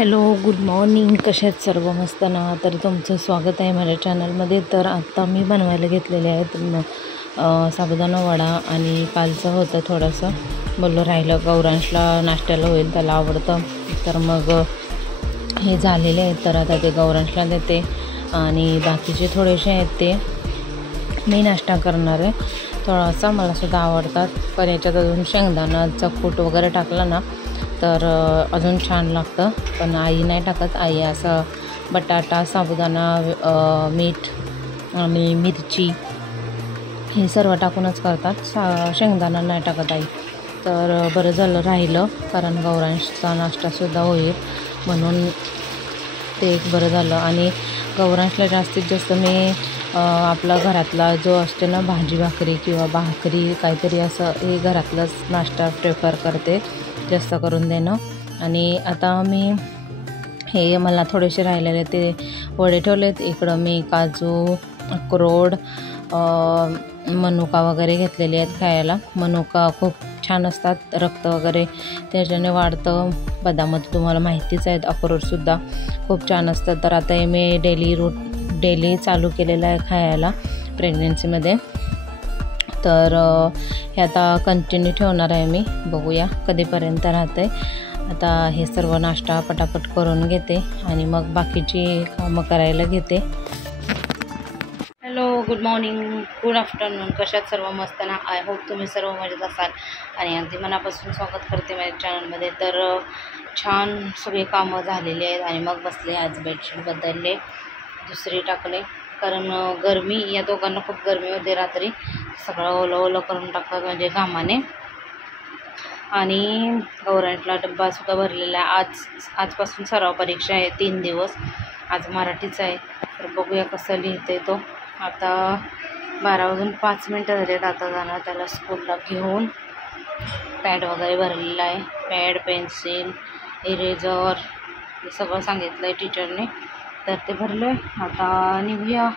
Hello, good morning. कशात सर्व मस्त ना? तर तुमचं स्वागत आहे माझ्या चॅनलमध्ये. तर आत्ता मी बनवायला घेतलेले आहेत साबुदाणा वडा. आणि कालचं होतं थोडंसं, बोललो राहिलं गौरांशला नाश्त्याला होईल, त्याला आवडतं. तर मग हे झालेले आहेत, तर आता ते गौरांशला देते आणि बाकीचे थोडेसे आहेत ते मी नाश्ता करणार आहे. थोडासा मलासुद्धा आवडतात, पण याच्यात अजून शेंगदाण्याचा कूट वगैरे टाकला ना तर अजून छान लागतं. पण आई नाही टाकत. आई असं बटाटा, साबुदाणा, मीठ आणि मिरची हे सर्व टाकूनच करतात. शेंगदाणा नाही टाकत आई. तर बरं झालं राहिलं, कारण गौरांशचा नाश्तासुद्धा होईल म्हणून ते एक बरं झालं. आणि गौरांशला जास्तीत जास्त मी आपला घरातला जो असते ना भाजी भाकरी किंवा भाकरी काहीतरी असं हे घरातलंच नाश्ता प्रेफर करते जास्त करून देणं. आणि आता मी हे मला थोडेसे राहिलेले ते वडे ठेवलेत. इकडं मी काजू, अक्रोड, मनुका वगैरे घेतलेले आहेत खायला. मनुका खूप छान असतात, रक्त वगैरे त्याच्याने वाढतं. बदाम तर तुम्हाला माहितीच आहेत, अक्रोडसुद्धा खूप छान असतात. तर आता हे मी डेली चालू केलेलं आहे खायला प्रेग्नन्सीमध्ये. तर हे आता कंटिन्यू ठेवणार आहे मी. बघूया कधीपर्यंत राहते. आता हे सर्व नाश्ता पटापट करून घेते आणि मग बाकीची कामं करायला घेते. Hello, good morning, good afternoon. कशात सर्व मस्त ना? आय होप तुम्ही सर्व मजेत असाल आणि अगदी मनापासून स्वागत करते माझ्या चॅनलमध्ये. तर छान सगळी कामं झालेली आहेत आणि मग बसले. आज बेडशीट बदलले, दुसरी टाकले, कारण गरमी, या दोघांना खूप गरमी होते. रात्री सगळं ओलं ओलं करून टाकतात म्हणजे घामाने. आणि गौरांशला डब्बासुद्धा भरलेला आहे. आजपासून सराव परीक्षा आहे 3 दिवस. आज मराठीच आहे, तर बघूया कसं लिहिते तो. आता 12:05 झालेत. आता जाणार त्याला स्कूलला घेऊन. पॅड वगैरे भरलेला आहे, पॅड, पेन्सिल, इरेजर हे सगळं सांगितलं आहे टीचरने, तर ते भरलं आहे. आता निघूया.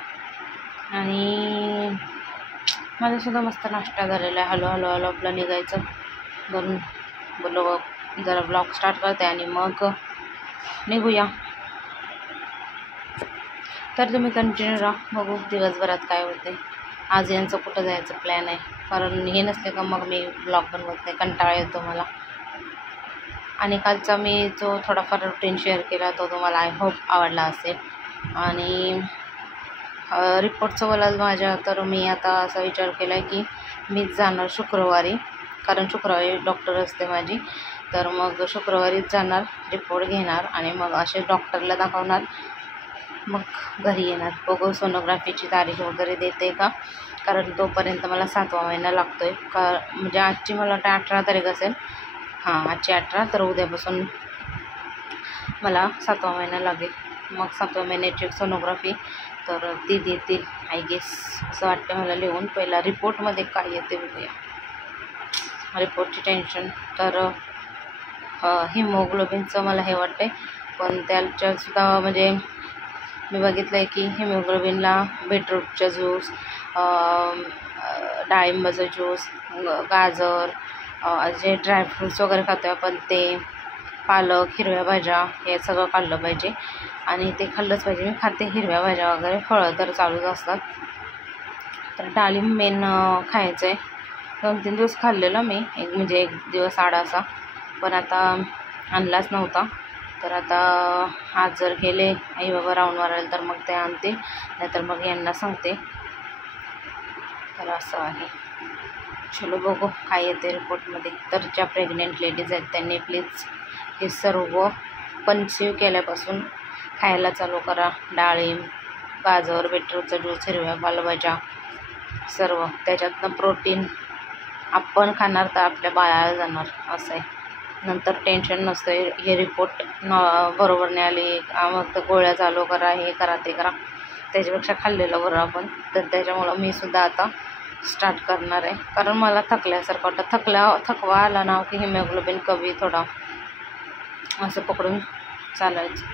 आणि माझासुद्धा मस्त नाश्ता झालेला आहे. हळू आपला निघायचं घरून. बोललो जरा ब्लॉग स्टार्ट करते आणि मग निघूया. तर तुम्ही कंटिन्यू राहा, बघू दिवसभरात काय होते. आज यांचं कुठं जायचं प्लॅन आहे, कारण हे नसले का मग मी ब्लॉग बनवत नाही, कंटाळा येतो मला. आणि कालचा मी जो थोडाफार रुटीन शेअर केला तो तुम्हाला आय होप आवडला असेल. आणि रिपोर्टचं बोलाल माझ्या, तर मी आता असा विचार केला आहे की मीच जाणार शुक्रवारी, कारण शुक्रवारी डॉक्टर असते माझी. तर मग शुक्रवारीच जाणार, रिपोर्ट घेणार आणि मग असे डॉक्टरला दाखवणार, मग घरी येणार. बघू सोनोग्राफीची तारीख वगैरे देते का, कारण तोपर्यंत मला 7वा महिना लागतो आहे का. म्हणजे आजची मला वाटतं 18 तारीख असेल. हां, आजची 18, तर उद्यापासून मला 7वा महिना लागेल. मग 7व्या महिन्याची सोनोग्राफी तर ती देतील आय गेस, असं वाटतं मला लिहून. पहिला रिपोर्टमध्ये काय येते बघूया, रिपोर्टची टेन्शन. तर हिमोग्लोबिनचं मला हे वाटतं, पण त्याच्यासुद्धा म्हणजे मी बघितलं आहे की हिमोग्लोबिनला बीटरूटचा ज्यूस, डाळिंबाचा ज्यूस, गाजर, जे ड्रायफ्रूट्स वगैरे खातो आपण ते, पालक, हिरव्या भाज्या हे सगळं खाल्लं पाहिजे. आणि ते खाल्लंच पाहिजे. मी खाते हिरव्या भाज्या वगैरे, फळं तर चालूच असतात. तर डाळिंब मेन खायचं आहे. 2-3 दिवस खाल्लेलं मी, एक दिवस आड असा, पण आता आणलाच नव्हता. तर आता आज जर गेले आई बाबा राऊंड मारायला तर मग ते आणते, नाहीतर मग यांना सांगते. तर असं आहे. चलो बघू काय येते रिपोर्टमध्ये. तर ज्या प्रेग्नेंट लेडीज आहेत त्यांनी प्लीज हे सर्व कन्सिव्ह केल्यापासून खायला चालू करा. डाळिंब, गाजर, बीटरूटचा ज्यूस, हिरव्या पालेभाज्या सर्व. त्याच्यातनं प्रोटीन आपण खाणार तर आपल्या बाळाला जाणार, असं आहे. नंतर टेन्शन नसतं. हे रिपोर्ट बरोबर नाही आली मग तर गोळ्या चालू करा, हे करा ते करा, त्याच्यापेक्षा खाल्लेलं बरं आपण. तर त्याच्यामुळं मी सुद्धा आता स्टार्ट करणार आहे, कारण मला थकल्यासारखं वाटतं. थकवा आला ना की हिमोग्लोबिन कमी थोडा असं पकडून चालायचं.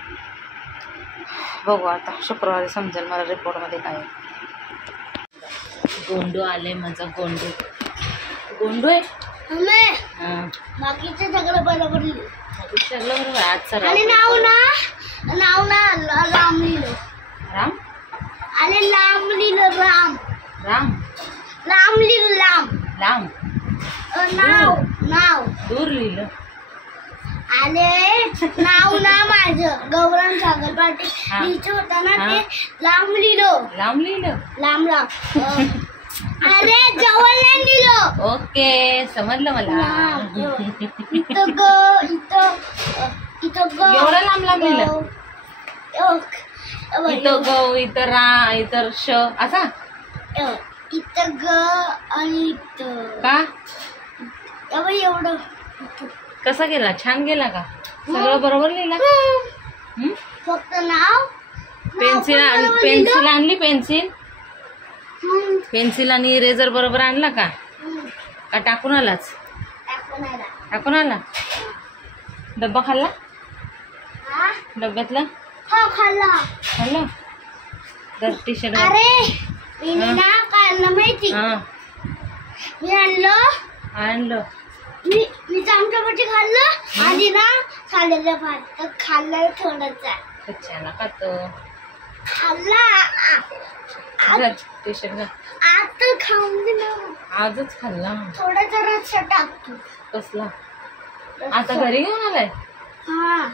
बघू आता शुक्रवारी समजेल मला रिपोर्टमध्ये काय आहे. गोंडू आले, माझा गोंडू आहे. बाकीचं सगळं बरोबर लिहिलं. सगळं बरोबर. आज सर आणि नाव ना राम लिहिलं. राम आणि लांब लिहिलं राम. राम लांब लिहिलं लांब. लांब. नाव दूर लिहिलं. आणि नाव ना माझं गौरव सागर पाटील लिहायचं होतं ना ते लांब लिहिलं. लांब लिहिलं. लांब अरे जवळ नाही लिहिलं. ओके समजलं मला. इथं ग एवढं लांब लांब लिहिलं. इथं ग इथं रा इथं श असा. इथं ग आणि इथं का एवढं. कसा गेला? छान गेला का? सगळं बरोबर लिहिला. फक्त नाव. पेन्सिल आणली. पेन्सिल आणि इरेजर बरोबर आणला का टाकून आलाच? टाकून आला. डब्बा खाल्ला? डब्यातला खाल्ला. तर टी शर्ट. अरे मी ना काय माहिती मी आणलं. मी चमच्यापट्टी खाल्लं आणि ना खाल्लेलं भात खाल्लं थोडंच. कच्च्याला खातो. खाल्ला टी शर्ट आता खाऊन दे ना. आजच खाल्ला. थोडासा रस्सा टाकतो. कसला? आता घरी घेऊन आलाय?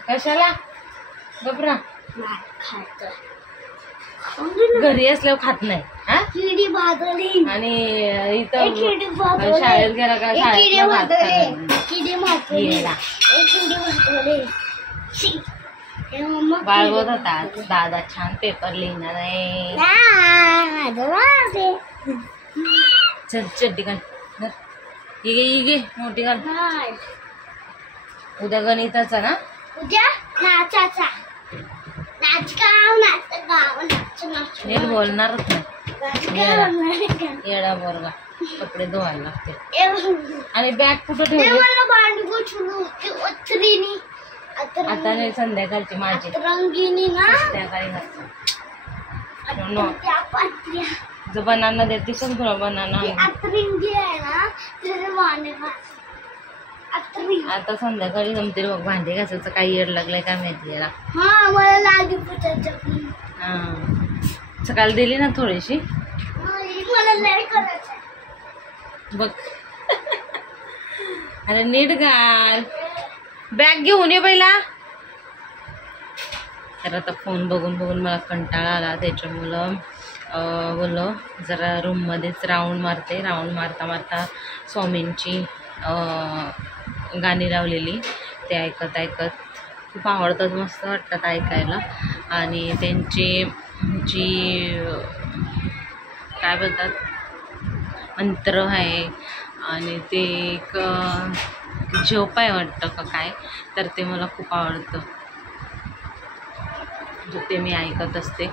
कशाला? गबरा घरी असल्यावर खात नाही. किडी भाजली. आणि इथं शाळेत गेला का? शाळेत बाळगत होता. दादा छान पेपर लिहिणार आहे. चल चड्डी घाल. ये मोठी घाल. उद्या गणिताचा ना? उद्या नाचाचा. नीट बोलणारच नाही. येडा बोरगा. कपडे धुवायला लागते. आणि बॅग कुठं ठेवली? आता नाही संध्याकाळची माझी रंगीनी ना संध्याकाळी जो बनाना देते सग थोडा बनाना. आता संध्याकाळी जमते बघ. भांडे घासायचं काही येड लागलाय काय माहिती याला. सकाळी दिली ना थोडीशी बघ. अरे नीट घाल. बॅग घेऊन ये पहिला. तर आता फोन बघून मला कंटाळा आला. त्याच्यामुळं बोललो जरा रूममध्येच राऊंड मारते. राऊंड मारता स्वामींची गाणी लावलेली ते ऐकत खूप आवडतात. मस्त वाटतात ऐकायला. आणि त्यांची जी काय बोलतात मंत्र आहे आणि ते एक झोप आहे वाटतं का काय, तर ते मला खूप आवडतं. ते मी ऐकत असते.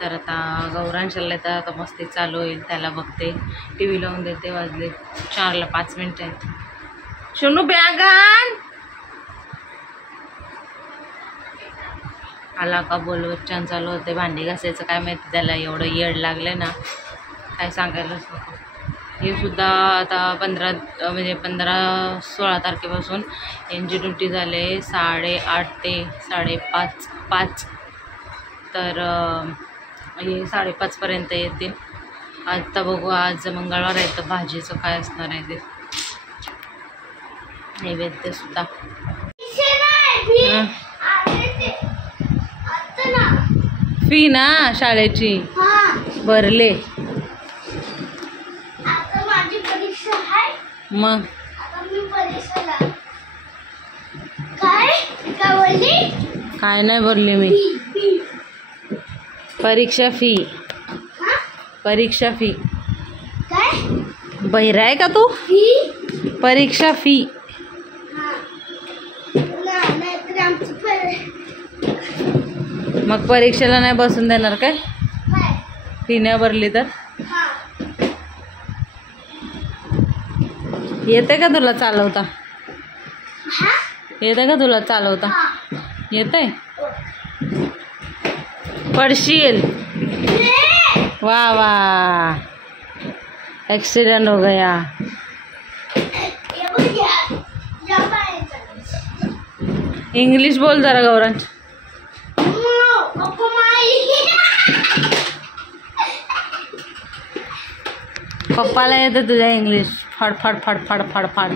तर आता गौरांशाला तर आता मस्ती चालू होईल. त्याला बघते. टी व्ही लावून देते. वाजले 4ला 5 मिनिटं आहेत. शोनू बॅग आण. आला का बोलवत छान चालू होते. भांडी घासायचं काय माहिती त्याला एवढं येड लागलं ना काय सांगायलाच नको. हे सुद्धा आता 15-16 तारखेपासून यांची ड्युटी झाले 8:30 ते 5:30. तर हे 5:30पर्यंत येतील. आता बघू. आज मंगळवार आहे तर भाजीचं काय असणार आहे ते नैवेद्य सुद्धा. फी ना शाळेची भरले. मग काय नाही भरली मी. परीक्षा फी बहिरा आहे का तू? परीक्षा फी मग परीक्षेला नाही बसून देणार काय? फी नाही भरली तर? येते का तुला चालवता? येते? पडशील. वाह एक्सीडेंट हो गया. इंग्लिश बोल जरा गौरांश. पप्पाला येतं तुझ्या इंग्लिश. फाड फाड फाड फाड फाड फाड.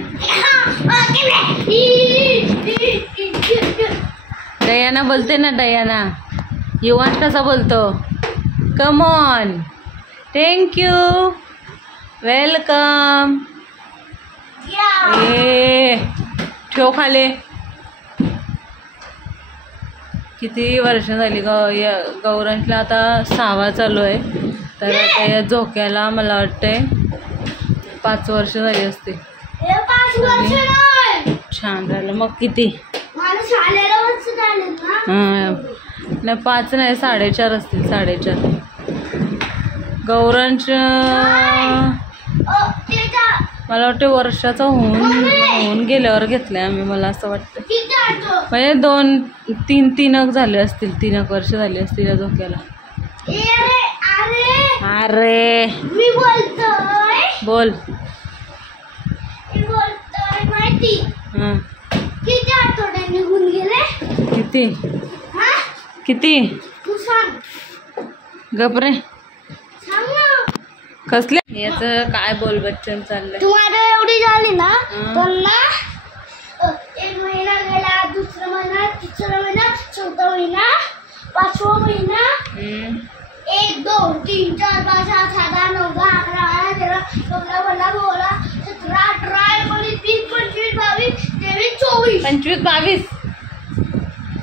डयाना बोलते ना डयाना. युवांश कसा बोलतो? Come on. थँक्यू. वेलकम. ए ठेव खाले. किती वर्ष झाली गौरांशला आता 6वा चालू आहे. तर आता या झोक्याला मला वाटतंय 5 वर्ष झाली असते. छान झालं मग. किती? नाही 5 नाही 4.5 असतील. 4.5. गौरांश मला वाटतं वर्षाचा होऊन गेल्यावर घेतलाय आम्ही. मला असं वाटतं म्हणजे 2-3 झाले असतील. 3 वर्ष झाली असतील या झोक्याला. अरे मी बोलतोय. बोल. माहिती किती आठवडे निघून गेले? किती? किती? तू सांग. गपरे. सांग ना. कसले याचं काय बोल बच्चन चाललंय. तुम्हाला एवढी झाली ना तर ना 1 महिना गेला, 2रा महिना, 3रा महिना, 4था महिना, 5वा महिना, 1 2 3 4 5 6 7 8 9 10 11 12 13 14 15 16 17 18 19 20 21 22 23 24 25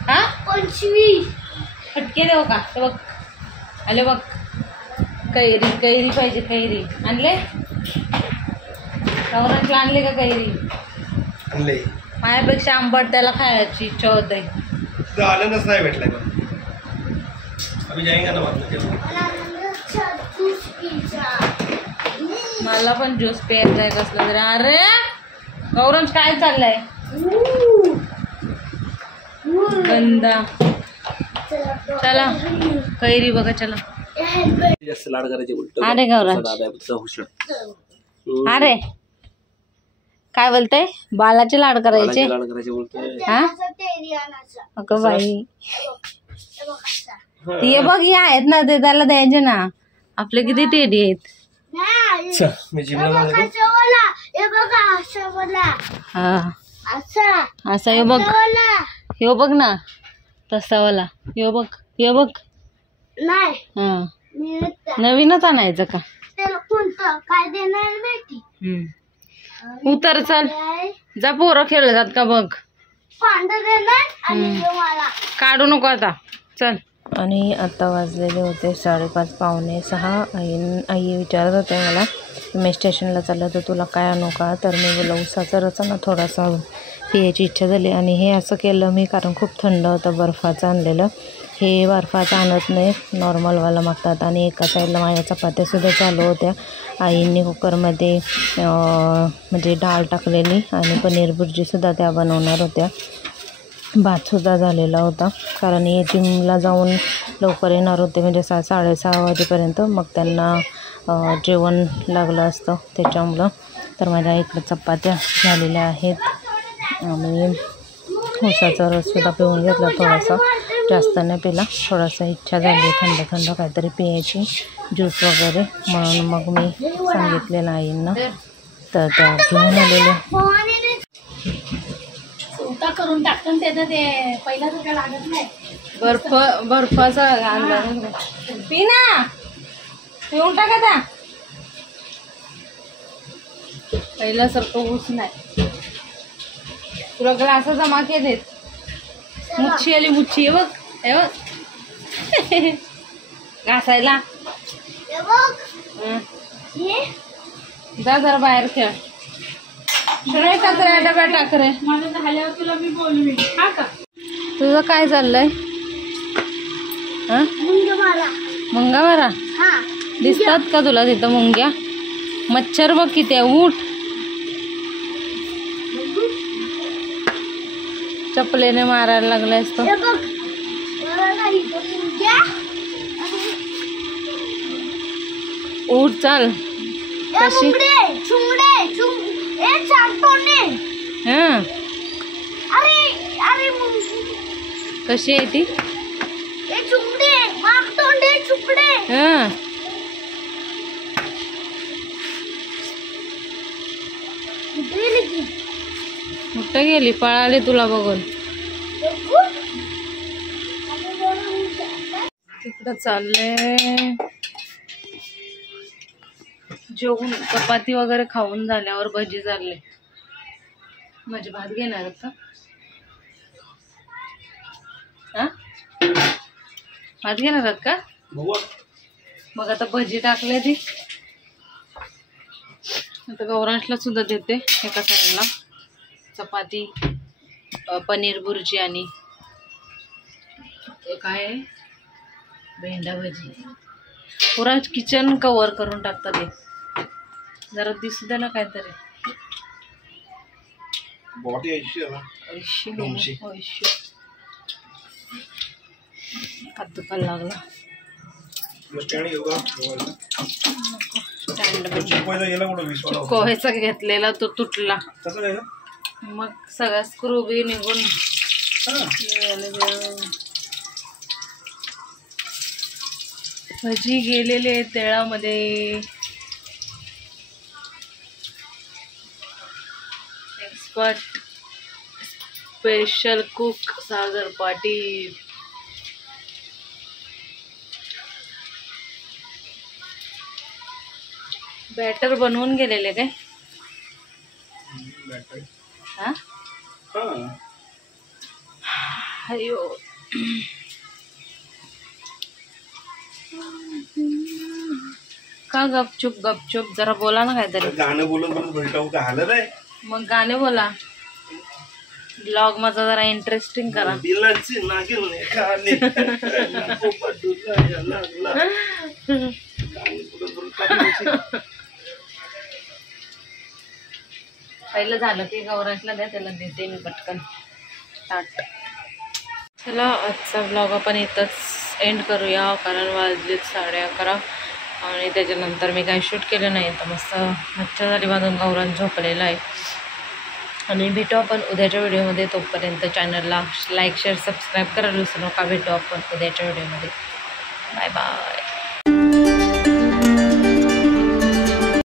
हा 25 फटके देऊ का? बघ आले बघ. कैरी कैरी पाहिजे. कैरी आणले? गौरांशला आणले का कैरी? आणले. माझ्यापेक्षा आंबट त्याला खायची इच्छा होते. आनंदच नाही भेटलाय. आम्ही जाईंगा ना मला पण ज्यूस प्यायचा आहे कसला तरी. अरे गौरांश काय चाललंय? गंदा. चला कैरी बघा. चला. जास्त लाड करायचे उलट. अरे गौरांश. अरे काय बोलते? बालाचे लाड करायचे. लाड करायचे उलट. हा अगं बाई. ते बघ हे आहेत ना ते त्याला द्यायचे ना. आपले किती टेडी आहेत. मी जिमला हा असा हे बघ. हे बघ ना तसावाला. हे बघ. हे बघ. हा नवीनच आणायचं का? काय देणार माहिती. उतर चल. जा पोरं खेळले जात का बघ. पांढर देणार आणि मला काढू नको आता. चल. आणि आता वाजलेले होते 5:30 पावणे 6. आई विचारत होते मला मी स्टेशनला चाललं तर तुला काय आणू का? तर मी बोला उसाचा रचा ना थोडासा पियाची इच्छा झाली. आणि हे असं केलं मी कारण खूप थंड होतं. बर्फाचं आणलेलं. हे बर्फाचं आणत नाही नॉर्मलवाला मागतात. आणि एका साईडला माझ्या चपात्यासुद्धा चालू होत्या. आईंनी कुकरमध्ये म्हणजे डाळ टाकलेली आणि पनीर भुर्जीसुद्धा त्या बनवणार होत्या. भातसुद्धा झालेला होता कारण हे जिमला जाऊन लवकर येणार होते म्हणजे 6-6:30 वाजेपर्यंत. मग त्यांना जेवण लागलं असतं त्याच्यामुळं. तर माझ्या इकडं चपात्या झालेल्या आहेत. आणि ऊसाचा रससुद्धा पिऊन घेतला. थोडासा जास्त नाही पिला. थोडासा इच्छा झाली थंड थंड काहीतरी पियायची ज्यूस वगैरे. म्हणून मग मी सांगितलेलं आईंना तर त्या घेऊन आलेल्या. करून टाकतं त्याचं ते पहिल्यासारखं लागत नाही. बर्फाचा अंदाज पी ना. पिऊन टाका त्या. पहिल्यासारखं ऊस नाही. तुला ग्लास जमा केलेत. मुच्छी आली. मुच्छी बघ. हे बघ घासायला. जा जरा बाहेर खेळ. कचऱ्या डब्या टाक रे. माझं झाल्यावर तुला मी बोलवी. हा का? तुझं काय चाललंय? मुंगा मारा. दिसतात का तुला तिथं मुंग्या? मच्छर बघ किती आहे. उठ. चपलेने मारायला लागलायस तो. उठ चाल. कशी कशी आहे ती? हे चुकडे माग तोंडे चुकडे. हा कुठं गेली? पळाली तुला बघून. तिकडं चालले जेवून चपाती वगैरे खाऊन झाल्यावर भजी चालले. माझे भात घेणार आहेत का? हा भात घेणार आहेत का? मग आता भजी टाकले ती. आता गौरांशला सुद्धा देते एका साईडला चपाती, पनीर बुर्जी आणि काय भेंडा भजी. पुरा किचन कव्हर करून टाकतात ते. जरा दिसू दे ना काहीतरी. हात दुखायला लागला. कोहेचा घेतलेला तो तुटला. मग सगळा स्क्रू बी निघून भजी गेलेले तेळामध्ये. Expert special cook Sagar Patil. Batter बनवून गेलेले काय? हा अयो का गपचूप जरा बोला ना काहीतरी. गाणं बोलून मग गाणे बोला. ब्लॉग माझा जरा इंटरेस्टिंग करा. पहिलं झालं की गौरांशला द्या, त्याला देते मी पटकन ताट. चला आजचा ब्लॉग आपण इथंच एंड करूया, कारण वाजलेत 11:30 आणि त्याच्यानंतर मी काही शूट केलं नाही. तर मस्त मच्छर झाली बांधून गौरांश झोपलेला आहे. आणि भेटू आपण उद्याच्या व्हिडिओमध्ये. तोपर्यंत चॅनलला लाईक शेअर सबस्क्राईब करायला विसरू नका. भेटू आपण उद्याच्या व्हिडिओमध्ये. Bye bye.